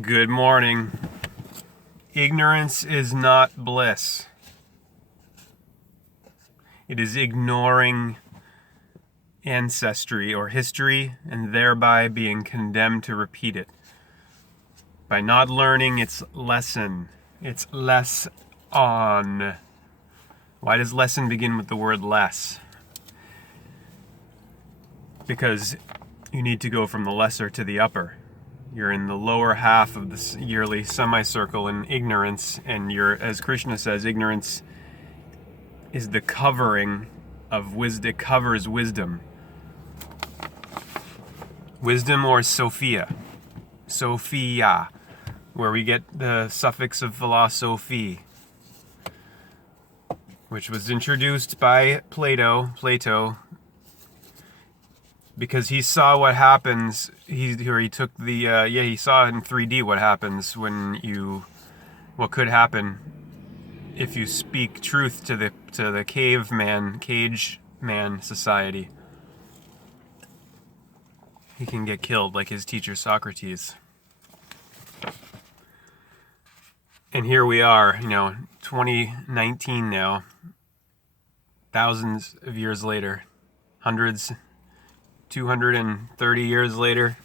Good morning. Ignorance is not bliss. It is ignoring ancestry or history and thereby being condemned to repeat it. By not learning its lesson, it's less on. Why does lesson begin with the word less? Because you need to go from the lesser to the upper. You're in the lower half of this yearly semicircle in ignorance, and as Krishna says, ignorance is the covering of wisdom. It covers wisdom. Wisdom, or Sophia. Sophia, where we get the suffix of philosophy, which was introduced by Plato, because he saw what happens. He took he saw in 3D what happens what could happen if you speak truth to the cage man society. He can get killed like his teacher Socrates. And here we are, 2019 now, thousands of years later, 230 years later,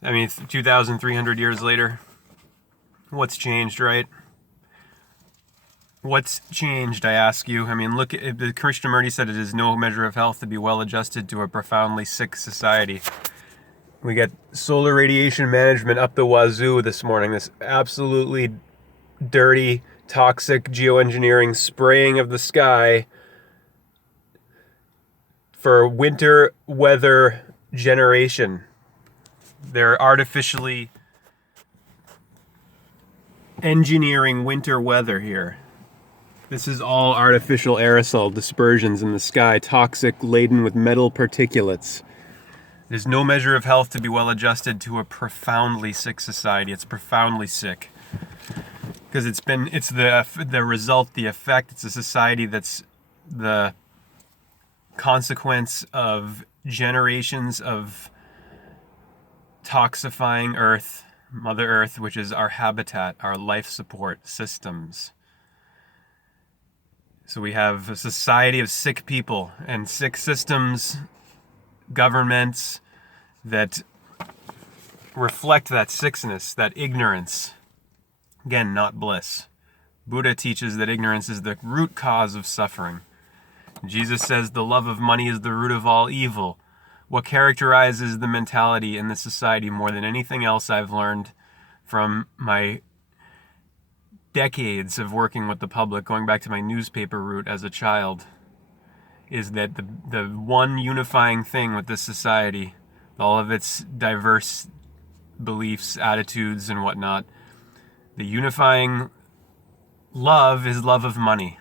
2,300 years later. What's changed, right? What's changed, I ask you? Look, Krishnamurti said it is no measure of health to be well adjusted to a profoundly sick society. We get solar radiation management up the wazoo this morning, this absolutely dirty, toxic geoengineering spraying of the sky for winter weather generation. They're artificially engineering winter weather here. This is all artificial aerosol dispersions in the sky, toxic, laden with metal particulates. There's no measure of health to be well adjusted to a profoundly sick society. It's profoundly sick. Because it's the result, the effect. It's a society that's the consequence of generations of toxifying Earth, Mother Earth, which is our habitat, our life support systems. So we have a society of sick people and sick systems, governments that reflect that sickness, that ignorance. Again, not bliss. Buddha teaches that ignorance is the root cause of suffering. Jesus says the love of money is the root of all evil. What characterizes the mentality in this society more than anything else I've learned from my decades of working with the public, going back to my newspaper route as a child, is that the one unifying thing with this society, all of its diverse beliefs, attitudes, and whatnot, the unifying love is love of money.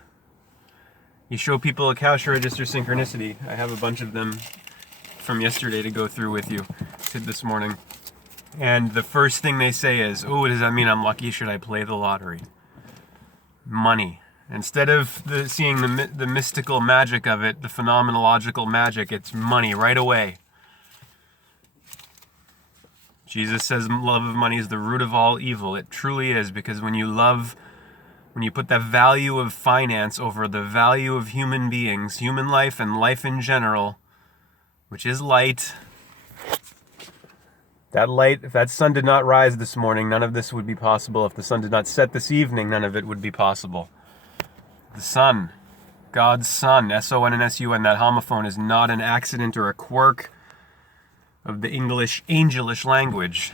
You show people a cash register synchronicity. I have a bunch of them from yesterday to go through with you this morning. And the first thing they say is, "Oh, does that mean I'm lucky? Should I play the lottery?" Money. Instead of seeing the mystical magic of it, the phenomenological magic, it's money right away. Jesus says love of money is the root of all evil. It truly is, because when you put the value of finance over the value of human beings, human life and life in general, which is light, that light, if that sun did not rise this morning, none of this would be possible. If the sun did not set this evening, none of it would be possible. The sun, God's Son, S-O-N-N-S-U-N, that homophone is not an accident or a quirk of the English angelish language.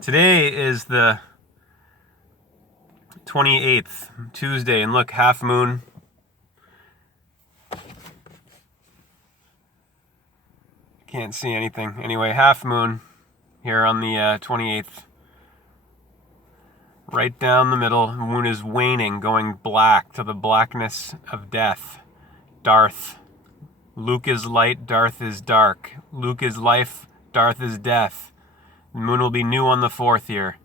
Today is the 28th, Tuesday, and look, half moon. Can't see anything. Anyway, half moon here on the 28th. Right down the middle, the moon is waning, going black to the blackness of death. Darth. Luke is light, Darth is dark. Luke is life, Darth is death. The moon will be new on the 4th here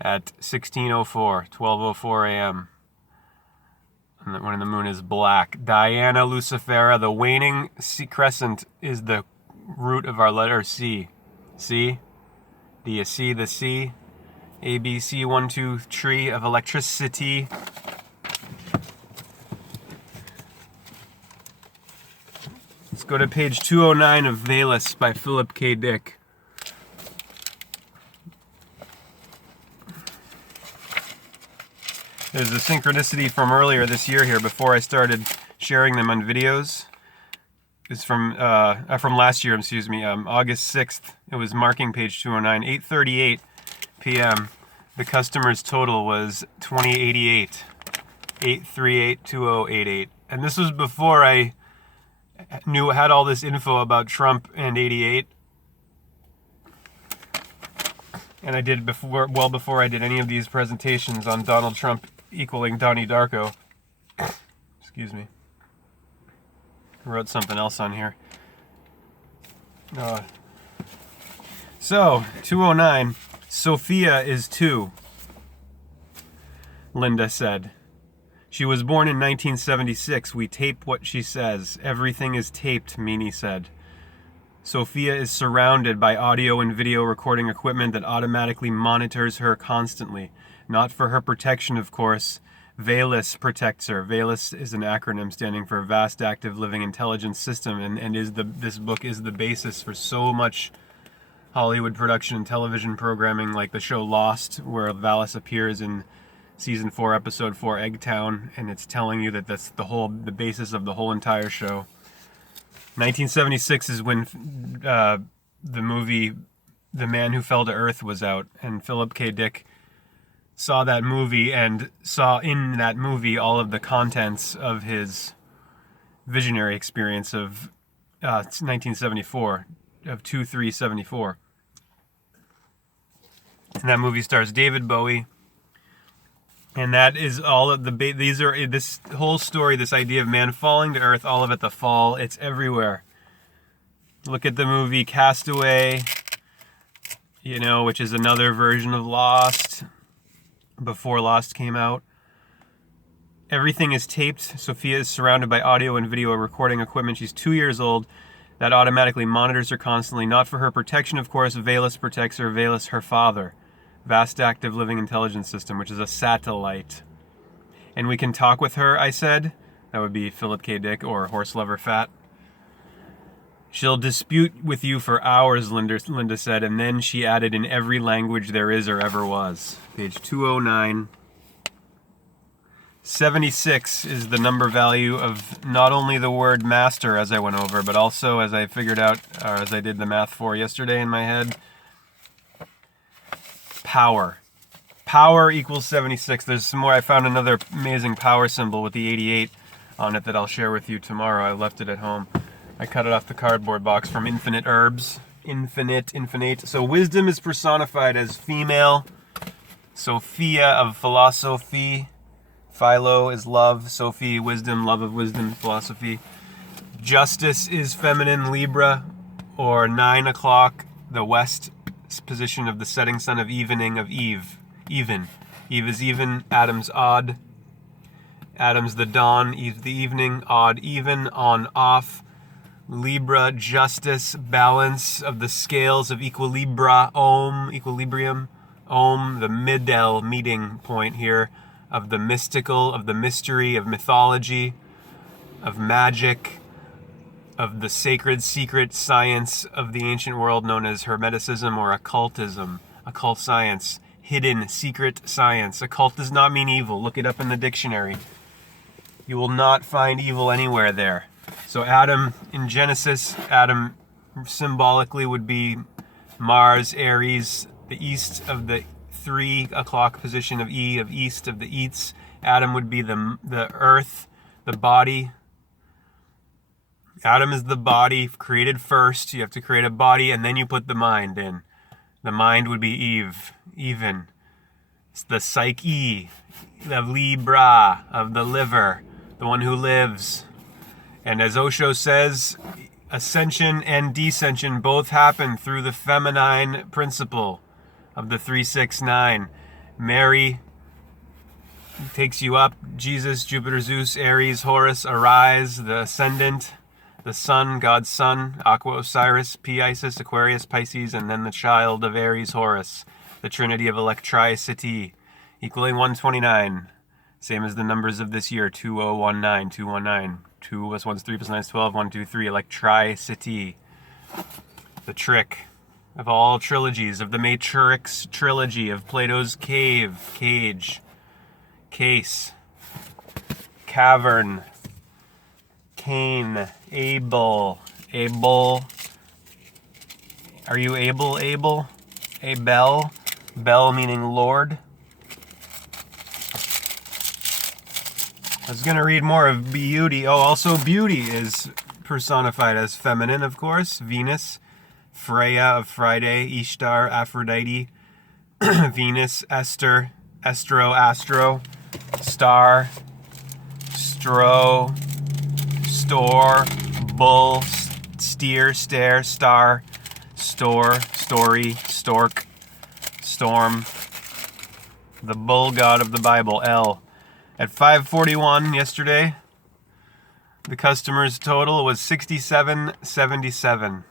at 12:04 a.m. when the moon is black. Diana Lucifera, the waning crescent, is the root of our letter C. See? Do you see the C? ABC 1, 2, tree of electricity. Let's go to page 209 of Valus by Philip K. Dick. There's a synchronicity from earlier this year here before I started sharing them on videos. It's from last year, August 6th. It was marking page 209, 8:38 p.m. The customer's total was 2088, 8382088. And this was before I had all this info about Trump and 88. And I did well before I did any of these presentations on Donald Trump equaling Donnie Darko. Excuse me. I wrote something else on here. So, 209. Sophia is 2, Linda said. She was born in 1976. We tape what she says. Everything is taped, Meanie said. Sophia is surrounded by audio and video recording equipment that automatically monitors her constantly. Not for her protection, of course. Valus protects her. Valus is an acronym standing for Vast Active Living Intelligence System, and this book is the basis for so much Hollywood production and television programming, like the show Lost, where Valus appears in season 4, episode 4, Eggtown, and it's telling you that that's the basis of the whole entire show. 1976 is when the movie The Man Who Fell to Earth was out, and Philip K. Dick saw that movie and saw in that movie all of the contents of his visionary experience of 1974, of 2/3/74. And that movie stars David Bowie. And that is all of this whole story, this idea of man falling to earth, all of it, the fall, it's everywhere. Look at the movie Castaway, which is another version of Lost, before Lost came out. Everything is taped. Sophia is surrounded by audio and video recording equipment. She's 2 years old. That automatically monitors her constantly. Not for her protection, of course. Valus protects her. Valus, her father. Vast Active Living Intelligence System, which is a satellite. And we can talk with her, I said. That would be Philip K. Dick or Horse Lover Fat. She'll dispute with you for hours, Linda said, and then she added, in every language there is or ever was. Page 209. 76 is the number value of not only the word master, as I went over, but also, as I figured out, or as I did the math for yesterday in my head, power. Power equals 76. There's some more. I found another amazing power symbol with the 88 on it that I'll share with you tomorrow. I left it at home. I cut it off the cardboard box from Infinite Herbs. Infinite. So wisdom is personified as female. Sophia of philosophy. Philo is love. Sophie, wisdom, love of wisdom, philosophy. Justice is feminine, Libra, or 9 o'clock, the west position of the setting sun of evening of Eve. Even. Eve is even, Adam's odd. Adam's the dawn, Eve the evening, odd, even, on, off. Libra, justice, balance of the scales of equilibrium. Om, the middle meeting point here of the mystical, of the mystery, of mythology, of magic, of the sacred secret science of the ancient world known as Hermeticism or occultism, occult science, hidden secret science. Occult does not mean evil. Look it up in the dictionary. You will not find evil anywhere there. So Adam, in Genesis, Adam symbolically would be Mars, Aries, the east of the 3 o'clock position of east of the eats. Adam would be the earth, the body. Adam is the body created first. You have to create a body and then you put the mind in. The mind would be Eve, even. It's the psyche, the Libra of the liver, the one who lives. And as Osho says, ascension and descension both happen through the feminine principle of the 369. Mary takes you up. Jesus, Jupiter, Zeus, Aries, Horus, arise, the ascendant, the sun, God's son, Aqua, Osiris, P, Isis, Aquarius, Pisces, and then the child of Aries, Horus. the trinity of electricity, equaling 129. Same as the numbers of this year, 2019, 219. 2 plus 1 is 3 plus 9 is 12, 1, 2, 3, electricity. The trick of all trilogies, of the Matrix trilogy, of Plato's cave, cage, case, cavern, Cain, Abel. Are you Abel? Abel? Bel meaning Lord. I was going to read more of beauty. Oh, also beauty is personified as feminine, of course. Venus, Freya of Friday, Ishtar, Aphrodite, Venus, Esther, Astro, Star, Stro, Store, Bull, Steer, Stare, Star, Store, Story, Stork, Storm, the bull god of the Bible, El. At 5:41 yesterday, the customer's total was $67.77.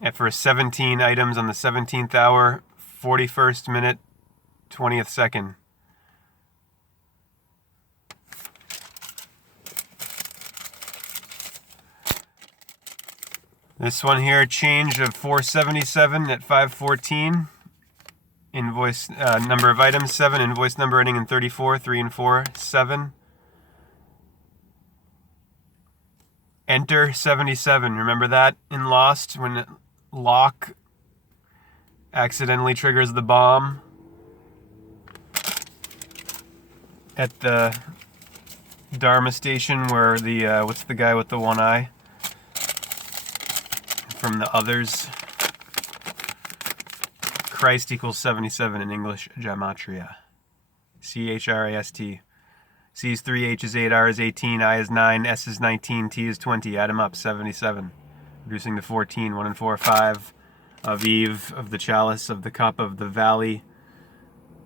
And for 17 items on the 17th hour, 41st minute, 20th second. This one here, change of $4.77 at 5:14. Invoice number of items 7. Invoice number ending in 34. 3 and 4 7. Enter 77. Remember that in Lost when Locke accidentally triggers the bomb at the Dharma station where the what's the guy with the one eye from the Others? Christ equals 77 in English gematria. Christ. C is 3, H is 8, R is 18, I is 9, S is 19, T is 20. Add them up, 77. Reducing to 14, 1 and 4, 5. Of Eve, of the chalice, of the cup, of the valley.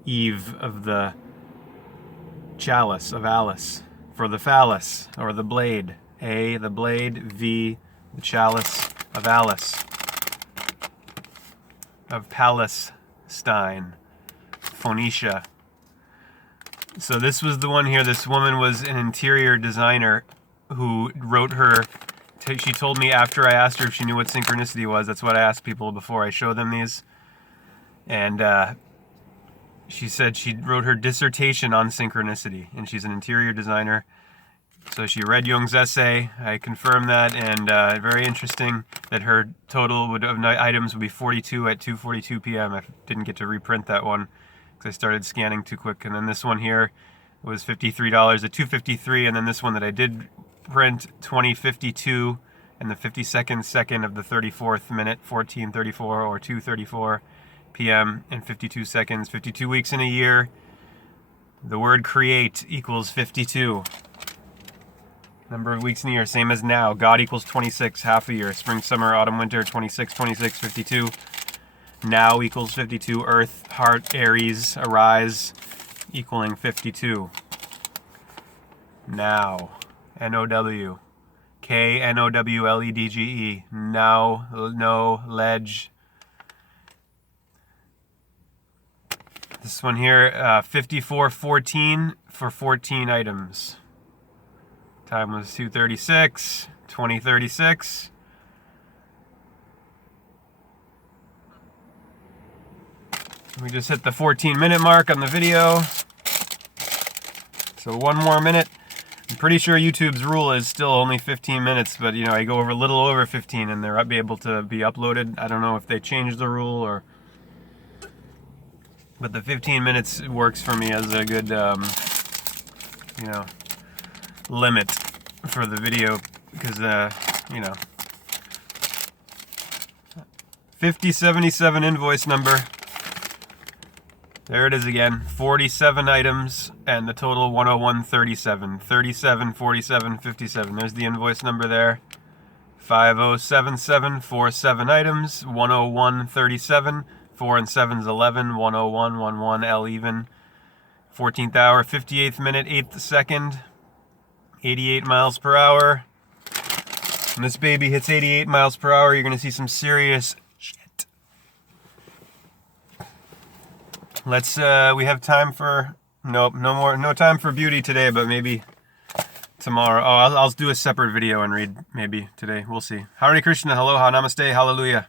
Eve, of the chalice, of Alice. For the phallus, or the blade. A, the blade. V, the chalice, of Alice. Of Palestine, Phoenicia. So this was the one here. This woman was an interior designer who wrote her. She told me after I asked her if she knew what synchronicity was. That's what I ask people before I show them these. And she said she wrote her dissertation on synchronicity, and she's an interior designer. So she read Jung's essay. I confirmed that, and very interesting that her total of items would be 42 at 2:42 p.m. I didn't get to reprint that one because I started scanning too quick. And then this one here was $53 at 2:53, and then this one that I did print, 20:52, and the 52nd second of the 34th minute, 14:34 or 2:34 p.m. and 52 seconds. 52 weeks in a year. The word create equals 52. Number of weeks in a year, same as now. God equals 26, half a year. Spring, summer, autumn, winter, 26, 26, 52. Now equals 52. Earth, heart, Aries, arise, equaling 52. Now, N-O-W. K-N-O-W-L-E-D-G-E. Now, no, ledge. This one here, 54.14 for 14 items. Time was 2:36, 20:36. We just hit the 14-minute mark on the video. So one more minute. I'm pretty sure YouTube's rule is still only 15 minutes, but you know, I go over a little over 15 and they'll be able to be uploaded. I don't know if they changed the rule or... But the 15 minutes works for me as a good, you know, limit for the video because, you know, 5077 invoice number. There it is again. 47 items and the total 101.37. 37, 47, 57. There's the invoice number there. 5077 for 7 items. 101.37. 4 and 7's 11. 101, 11, L even. 14th hour, 58th minute, 8th second. 88 miles per hour. When this baby hits 88 miles per hour, you're going to see some serious shit. Let's, we have time for, nope, no time for beauty today, but maybe tomorrow. Oh, I'll do a separate video and read maybe today. We'll see. Hare Krishna, aloha, namaste, hallelujah.